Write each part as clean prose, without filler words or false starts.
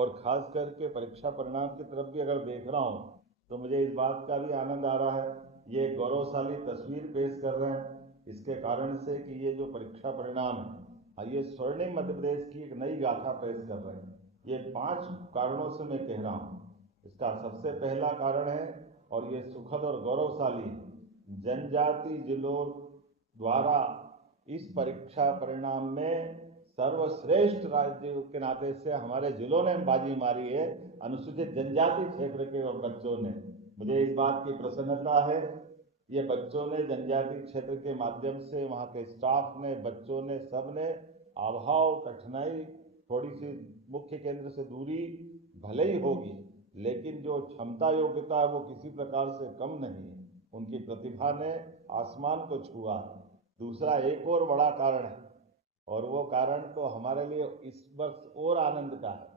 और खास करके परीक्षा परिणाम की तरफ भी अगर देख रहा हूँ तो मुझे इस बात का भी आनंद आ रहा है, ये गौरवशाली तस्वीर पेश कर रहे हैं इसके कारण से कि ये जो परीक्षा परिणाम है ये स्वर्णिम मध्य प्रदेश की एक नई गाथा पेश कर रहे हैं। ये 5 कारणों से मैं कह रहा हूँ। इसका सबसे पहला कारण है, और ये सुखद और गौरवशाली, जनजाति जिलों द्वारा इस परीक्षा परिणाम में सर्वश्रेष्ठ राज्य के नाते से हमारे जिलों ने बाजी मारी है, अनुसूचित जनजाति क्षेत्र के बच्चों ने। मुझे इस बात की प्रसन्नता है, ये बच्चों ने जनजाति क्षेत्र के माध्यम से, वहाँ के स्टाफ ने, बच्चों ने, सब ने अभाव, कठिनाई, थोड़ी सी मुख्य केंद्र से दूरी भले ही होगी, लेकिन जो क्षमता योग्यता है वो किसी प्रकार से कम नहीं है। उनकी प्रतिभा ने आसमान को छुआ है। दूसरा एक और बड़ा कारण है, और वो कारण तो हमारे लिए इस वर्ष और आनंद का है,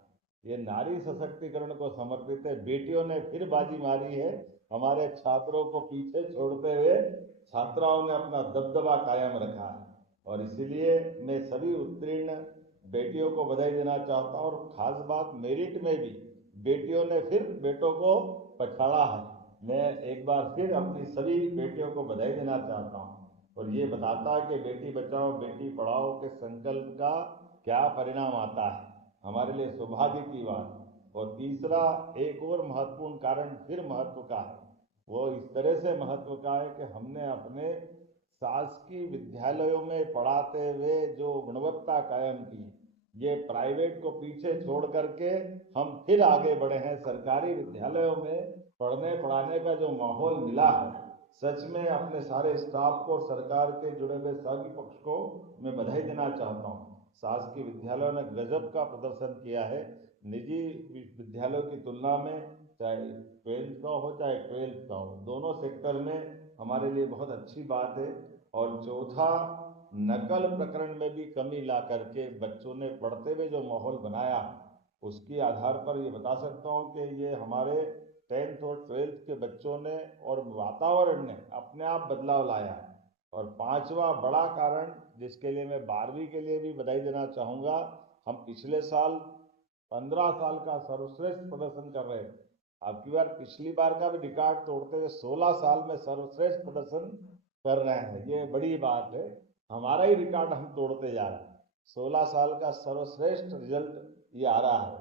ये नारी सशक्तिकरण को समर्पित है। बेटियों ने फिर बाजी मारी है, हमारे छात्रों को पीछे छोड़ते हुए छात्राओं ने अपना दबदबा कायम रखा है, और इसलिए मैं सभी उत्तीर्ण बेटियों को बधाई देना चाहता हूँ। और खास बात, मेरिट में भी बेटियों ने फिर बेटों को पछाड़ा है। मैं एक बार फिर अपनी सभी बेटियों को बधाई देना चाहता हूँ, और ये बताता है कि बेटी बचाओ बेटी पढ़ाओ के संकल्प का क्या परिणाम आता है, हमारे लिए सौभाग्य की बात। और तीसरा एक और महत्वपूर्ण कारण फिर महत्व का है, वो इस तरह से महत्व का है कि हमने अपने शासकीय विद्यालयों में पढ़ाते हुए जो गुणवत्ता कायम की, ये प्राइवेट को पीछे छोड़ करके हम फिर आगे बढ़े हैं। सरकारी विद्यालयों में पढ़ने पढ़ाने का जो माहौल मिला है, सच में अपने सारे स्टाफ को, सरकार के जुड़े हुए सभी पक्ष को मैं बधाई देना चाहता हूँ। शासकीय विद्यालयों ने गजब का प्रदर्शन किया है, निजी विद्यालयों की तुलना में, चाहे 12th का हो चाहे 12th का हो, दोनों सेक्टर में हमारे लिए बहुत अच्छी बात है। और चौथा, नकल प्रकरण में भी कमी ला करके बच्चों ने पढ़ते हुए जो माहौल बनाया, उसके आधार पर ये बता सकता हूँ कि ये हमारे 10th और 12th के बच्चों ने और वातावरण ने अपने आप बदलाव लाया है। और पांचवा बड़ा कारण, जिसके लिए मैं 12वीं के लिए भी बधाई देना चाहूँगा, हम पिछले साल 15 साल का सर्वश्रेष्ठ प्रदर्शन कर रहे थे, अब की बार पिछली बार का भी रिकॉर्ड तोड़ते हुए 16 साल में सर्वश्रेष्ठ प्रदर्शन कर रहे हैं। ये बड़ी बात है, हमारा ही रिकॉर्ड हम तोड़ते जा रहे हैं। 16 साल का सर्वश्रेष्ठ रिजल्ट ये आ रहा है,